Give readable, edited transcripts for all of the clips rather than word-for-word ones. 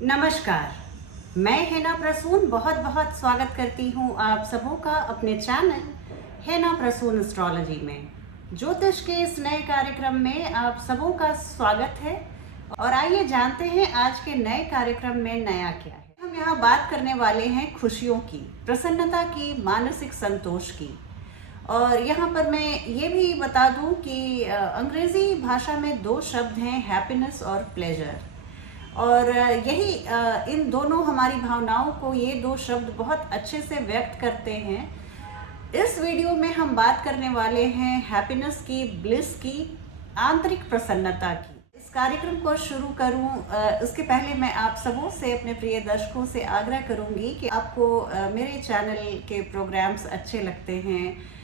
नमस्कार। मैं हेना प्रसून बहुत बहुत स्वागत करती हूँ आप सबों का अपने चैनल हेना प्रसून एस्ट्रोलॉजी में। ज्योतिष के इस नए कार्यक्रम में आप सबों का स्वागत है और आइए जानते हैं आज के नए कार्यक्रम में नया क्या है। हम यहाँ बात करने वाले हैं खुशियों की, प्रसन्नता की, मानसिक संतोष की। और यहाँ पर मैं ये भी बता दूं कि अंग्रेजी भाषा में दो शब्द हैं, हैप्पीनेस और प्लेजर। और यही इन दोनों हमारी भावनाओं को ये दो शब्द बहुत अच्छे से व्यक्त करते हैं। इस वीडियो में हम बात करने वाले हैं हैप्पीनेस की, ब्लिस की, आंतरिक प्रसन्नता की। इस कार्यक्रम को शुरू करूं उसके पहले मैं आप सबों से, अपने प्रिय दर्शकों से आग्रह करूंगी कि आपको मेरे चैनल के प्रोग्राम्स अच्छे लगते हैं,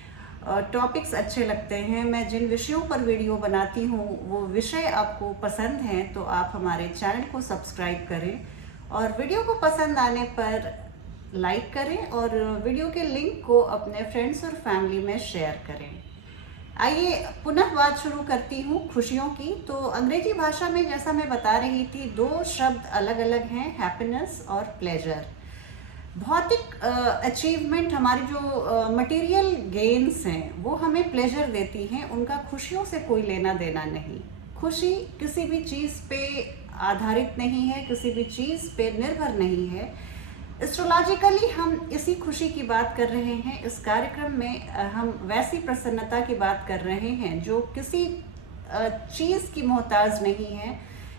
टॉपिक्स अच्छे लगते हैं, मैं जिन विषयों पर वीडियो बनाती हूँ वो विषय आपको पसंद हैं, तो आप हमारे चैनल को सब्सक्राइब करें और वीडियो को पसंद आने पर लाइक करें और वीडियो के लिंक को अपने फ्रेंड्स और फैमिली में शेयर करें। आइए पुनः बात शुरू करती हूँ खुशियों की। तो अंग्रेजी भाषा में जैसा मैं बता रही थी, दो शब्द अलग अलग हैं, हैप्पीनेस और प्लेजर। भौतिक अचीवमेंट, हमारी जो मटेरियल गेन्स हैं वो हमें प्लेजर देती हैं, उनका खुशियों से कोई लेना देना नहीं। खुशी किसी भी चीज़ पे आधारित नहीं है, किसी भी चीज़ पे निर्भर नहीं है। एस्ट्रोलॉजिकली हम इसी खुशी की बात कर रहे हैं। इस कार्यक्रम में हम वैसी प्रसन्नता की बात कर रहे हैं जो किसी चीज़ की मोहताज नहीं है,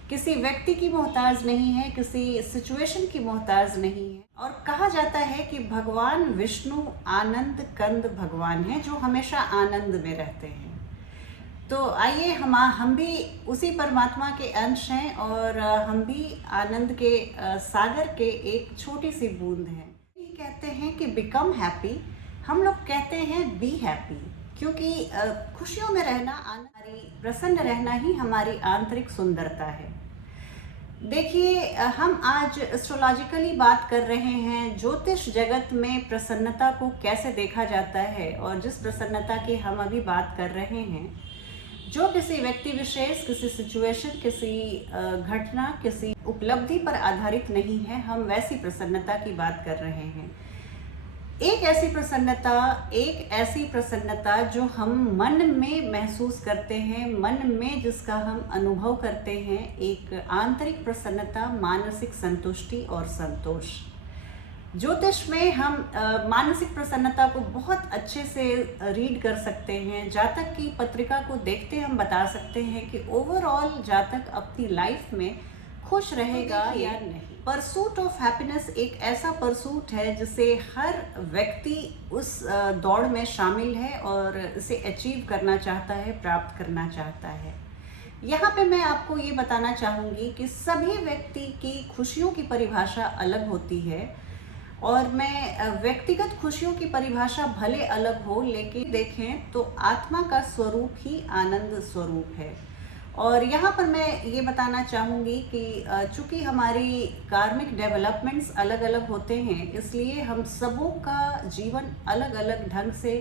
किसी व्यक्ति की मोहताज नहीं है, किसी सिचुएशन की मोहताज नहीं है। और कहा जाता है कि भगवान विष्णु आनंद कंद भगवान हैं जो हमेशा आनंद में रहते हैं। तो आइए हम भी उसी परमात्मा के अंश हैं और हम भी आनंद के सागर के एक छोटी सी बूंद हैं। ये कहते हैं कि बिकम हैप्पी, हम लोग कहते हैं बी हैप्पी, क्योंकि खुशियों में रहना, हमारी प्रसन्न रहना ही हमारी आंतरिक सुंदरता है। देखिए, हम आज एस्ट्रोलॉजिकली बात कर रहे हैं ज्योतिष जगत में प्रसन्नता को कैसे देखा जाता है। और जिस प्रसन्नता की हम अभी बात कर रहे हैं, जो किसी व्यक्ति विशेष, किसी सिचुएशन, किसी घटना, किसी उपलब्धि पर आधारित नहीं है, हम वैसी प्रसन्नता की बात कर रहे हैं। एक ऐसी प्रसन्नता जो हम मन में महसूस करते हैं, मन में जिसका हम अनुभव करते हैं, एक आंतरिक प्रसन्नता, मानसिक संतुष्टि और संतोष। ज्योतिष में हम मानसिक प्रसन्नता को बहुत अच्छे से रीड कर सकते हैं। जातक की पत्रिका को देखते हम बता सकते हैं कि ओवरऑल जातक अपनी लाइफ में खुश रहेगा या नहीं। परसूट ऑफ हैप्पीनेस एक ऐसा परसूट है जिसे हर व्यक्ति उस दौड़ में शामिल है और इसे अचीव करना चाहता है, प्राप्त करना चाहता है। यहाँ पे मैं आपको ये बताना चाहूँगी कि सभी व्यक्ति की खुशियों की परिभाषा अलग होती है और मैं व्यक्तिगत खुशियों की परिभाषा भले अलग हो, लेकिन देखें तो आत्मा का स्वरूप ही आनंद स्वरूप है। और यहाँ पर मैं ये बताना चाहूँगी कि चूँकि हमारी कार्मिक डेवलपमेंट्स अलग अलग होते हैं, इसलिए हम सबों का जीवन अलग अलग ढंग से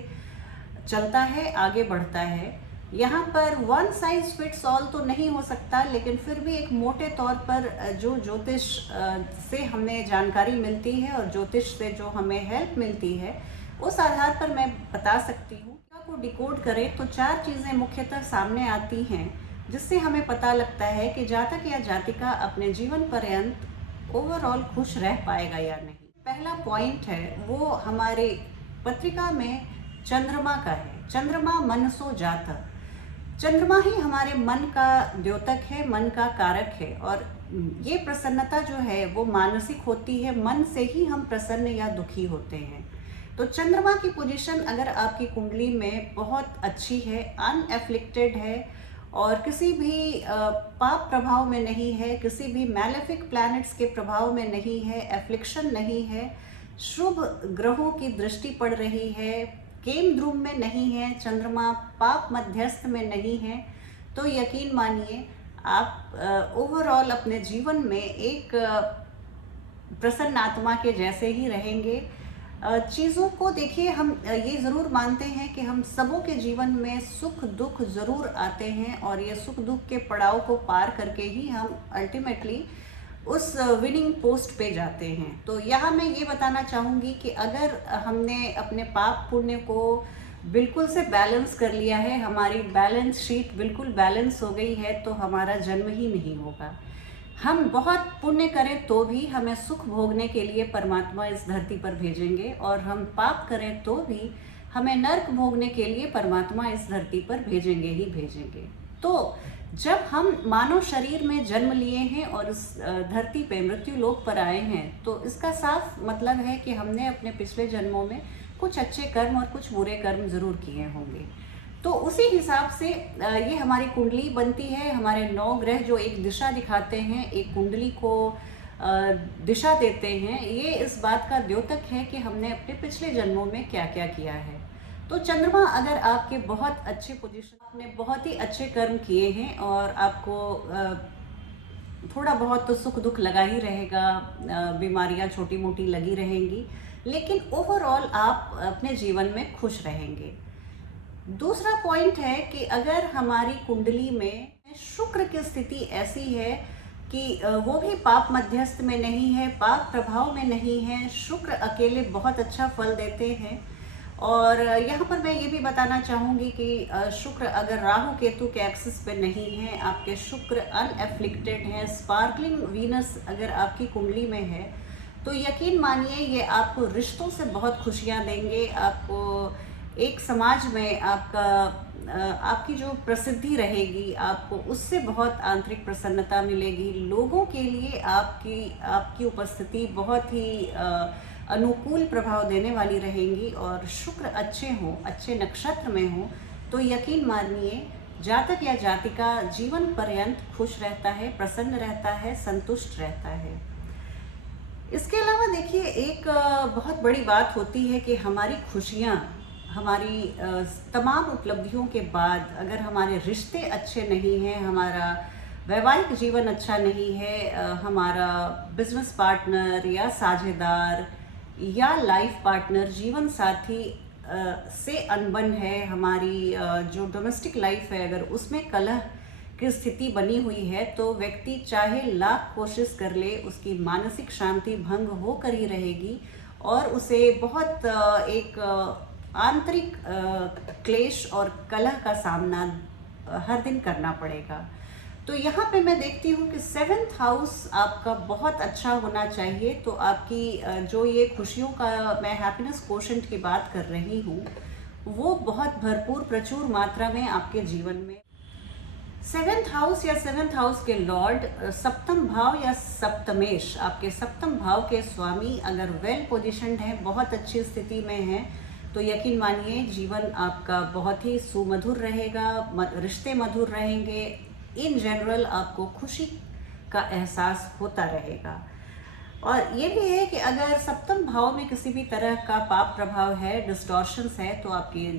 चलता है, आगे बढ़ता है। यहाँ पर वन साइज फिट्स ऑल तो नहीं हो सकता, लेकिन फिर भी एक मोटे तौर पर जो ज्योतिष से हमें जानकारी मिलती है और ज्योतिष से जो हमें हेल्प मिलती है, उस आधार पर मैं बता सकती हूँ। को डिकोड करें तो चार चीज़ें मुख्यतः सामने आती हैं जिससे हमें पता लगता है कि जातक या जातिका अपने जीवन पर्यंत ओवरऑल खुश रह पाएगा या नहीं। पहला पॉइंट है वो हमारे पत्रिका में चंद्रमा का है। चंद्रमा मनसो जातक, चंद्रमा ही हमारे मन का द्योतक है, मन का कारक है। और ये प्रसन्नता जो है वो मानसिक होती है, मन से ही हम प्रसन्न या दुखी होते हैं। तो चंद्रमा की पोजीशन अगर आपकी कुंडली में बहुत अच्छी है, अनएफ्लिक्टेड है और किसी भी पाप प्रभाव में नहीं है, किसी भी मैलेफिक प्लैनेट्स के प्रभाव में नहीं है, एफ्लिक्शन नहीं है, शुभ ग्रहों की दृष्टि पड़ रही है, केम ध्रुव में नहीं है, चंद्रमा पाप मध्यस्थ में नहीं है, तो यकीन मानिए आप ओवरऑल अपने जीवन में एक प्रसन्न आत्मा के जैसे ही रहेंगे। चीज़ों को देखिए, हम ये ज़रूर मानते हैं कि हम सबों के जीवन में सुख दुख ज़रूर आते हैं और ये सुख दुख के पड़ाव को पार करके ही हम अल्टीमेटली उस विनिंग पोस्ट पे जाते हैं। तो यहाँ मैं ये बताना चाहूँगी कि अगर हमने अपने पाप पुण्य को बिल्कुल से बैलेंस कर लिया है, हमारी बैलेंस शीट बिल्कुल बैलेंस हो गई है, तो हमारा जन्म ही नहीं होगा। हम बहुत पुण्य करें तो भी हमें सुख भोगने के लिए परमात्मा इस धरती पर भेजेंगे, और हम पाप करें तो भी हमें नरक भोगने के लिए परमात्मा इस धरती पर भेजेंगे ही भेजेंगे। तो जब हम मानव शरीर में जन्म लिए हैं और इस धरती पे मृत्यु लोक पर आए हैं, तो इसका साफ मतलब है कि हमने अपने पिछले जन्मों में कुछ अच्छे कर्म और कुछ बुरे कर्म जरूर किए होंगे। तो उसी हिसाब से ये हमारी कुंडली बनती है। हमारे 9 ग्रह जो एक दिशा दिखाते हैं, एक कुंडली को दिशा देते हैं, ये इस बात का द्योतक है कि हमने अपने पिछले जन्मों में क्या क्या किया है। तो चंद्रमा अगर आपके बहुत अच्छे पोजीशन, आपने बहुत ही अच्छे कर्म किए हैं और आपको थोड़ा बहुत तो सुख दुख लगा ही रहेगा, बीमारियां छोटी मोटी लगी रहेंगी, लेकिन ओवरऑल आप अपने जीवन में खुश रहेंगे। दूसरा पॉइंट है कि अगर हमारी कुंडली में शुक्र की स्थिति ऐसी है कि वो भी पाप मध्यस्थ में नहीं है, पाप प्रभाव में नहीं है, शुक्र अकेले बहुत अच्छा फल देते हैं। और यहाँ पर मैं ये भी बताना चाहूँगी कि शुक्र अगर राहु केतु के एक्सिस पे नहीं है, आपके शुक्र अनएफ्लिक्टेड है, स्पार्कलिंग वीनस अगर आपकी कुंडली में है, तो यकीन मानिए ये आपको रिश्तों से बहुत खुशियाँ देंगे। आपको एक समाज में आपकी जो प्रसिद्धि रहेगी, आपको उससे बहुत आंतरिक प्रसन्नता मिलेगी। लोगों के लिए आपकी उपस्थिति बहुत ही अनुकूल प्रभाव देने वाली रहेंगी। और शुक्र अच्छे हों, अच्छे नक्षत्र में हो, तो यकीन मानिए जातक या जातिका जीवन पर्यंत खुश रहता है, प्रसन्न रहता है, संतुष्ट रहता है। इसके अलावा देखिए, एक बहुत बड़ी बात होती है कि हमारी खुशियाँ, हमारी तमाम उपलब्धियों के बाद अगर हमारे रिश्ते अच्छे नहीं हैं, हमारा वैवाहिक जीवन अच्छा नहीं है, हमारा बिजनेस पार्टनर या साझेदार या लाइफ पार्टनर, जीवन साथी से अनबन है, हमारी जो डोमेस्टिक लाइफ है अगर उसमें कलह की स्थिति बनी हुई है, तो व्यक्ति चाहे लाख कोशिश कर ले, उसकी मानसिक शांति भंग होकर ही रहेगी और उसे बहुत एक आंतरिक क्लेश और कलह का सामना हर दिन करना पड़ेगा। तो यहाँ पे मैं देखती हूँ कि 7th हाउस आपका बहुत अच्छा होना चाहिए। तो आपकी जो ये खुशियों का मैं हैप्पीनेस कोशेंट की बात कर रही हूँ, वो बहुत भरपूर प्रचुर मात्रा में आपके जीवन में 7th हाउस या 7th हाउस के लॉर्ड, सप्तम भाव या सप्तमेश, आपके सप्तम भाव के स्वामी अगर वेल पोजिशन्ड हैं, बहुत अच्छी स्थिति में हैं, तो यकीन मानिए जीवन आपका बहुत ही सुमधुर रहेगा, रिश्ते मधुर रहेंगे, इन जनरल आपको खुशी का एहसास होता रहेगा। और ये भी है कि अगर सप्तम भाव में किसी भी तरह का पाप प्रभाव है, डिस्टॉर्शंस है, तो आपके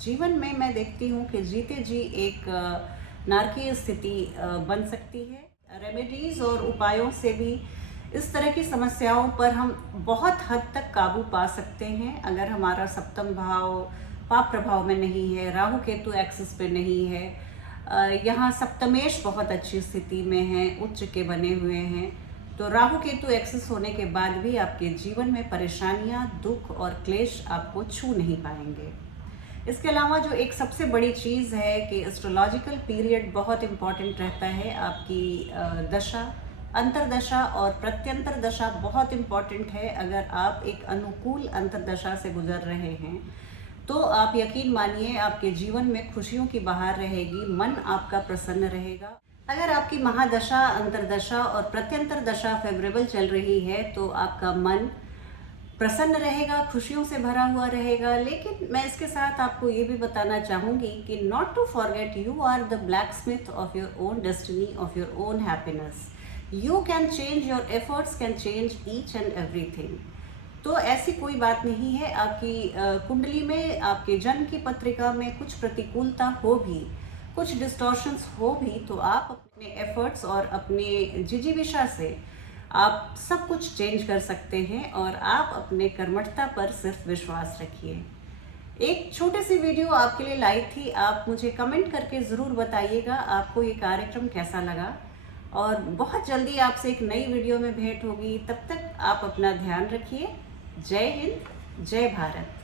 जीवन में मैं देखती हूँ कि जीते जी एक नारकीय स्थिति बन सकती है। रेमेडीज और उपायों से भी इस तरह की समस्याओं पर हम बहुत हद तक काबू पा सकते हैं। अगर हमारा सप्तम भाव पाप प्रभाव में नहीं है, राहु केतु एक्सिस पे नहीं है, यहाँ सप्तमेश बहुत अच्छी स्थिति में है, उच्च के बने हुए हैं, तो राहु केतु एक्सिस होने के बाद भी आपके जीवन में परेशानियाँ, दुख और क्लेश आपको छू नहीं पाएंगे। इसके अलावा जो एक सबसे बड़ी चीज़ है कि एस्ट्रोलॉजिकल पीरियड बहुत इम्पॉर्टेंट रहता है। आपकी दशा, अंतरदशा और प्रत्यंतर दशा बहुत इम्पॉर्टेंट है। अगर आप एक अनुकूल अंतरदशा से गुजर रहे हैं, तो आप यकीन मानिए आपके जीवन में खुशियों की बहार रहेगी, मन आपका प्रसन्न रहेगा। अगर आपकी महादशा, अंतरदशा और प्रत्यंतर दशा फेवरेबल चल रही है, तो आपका मन प्रसन्न रहेगा, खुशियों से भरा हुआ रहेगा। लेकिन मैं इसके साथ आपको ये भी बताना चाहूँगी कि not to forget, you are the blacksmith of your own destiny, of your own happiness. You can change, your efforts can change each and everything. तो ऐसी कोई बात नहीं है। आपकी कुंडली में, आपके जन्म की पत्रिका में कुछ प्रतिकूलता हो भी, कुछ डिस्टॉर्शंस हो भी, तो आप अपने एफर्ट्स और अपने जिजीविषा से आप सब कुछ चेंज कर सकते हैं। और आप अपने कर्मठता पर सिर्फ विश्वास रखिए। एक छोटी सी वीडियो आपके लिए लाई थी, आप मुझे कमेंट करके ज़रूर बताइएगा आपको ये कार्यक्रम कैसा लगा। और बहुत जल्दी आपसे एक नई वीडियो में भेंट होगी। तब तक आप अपना ध्यान रखिए। जय हिंद, जय भारत।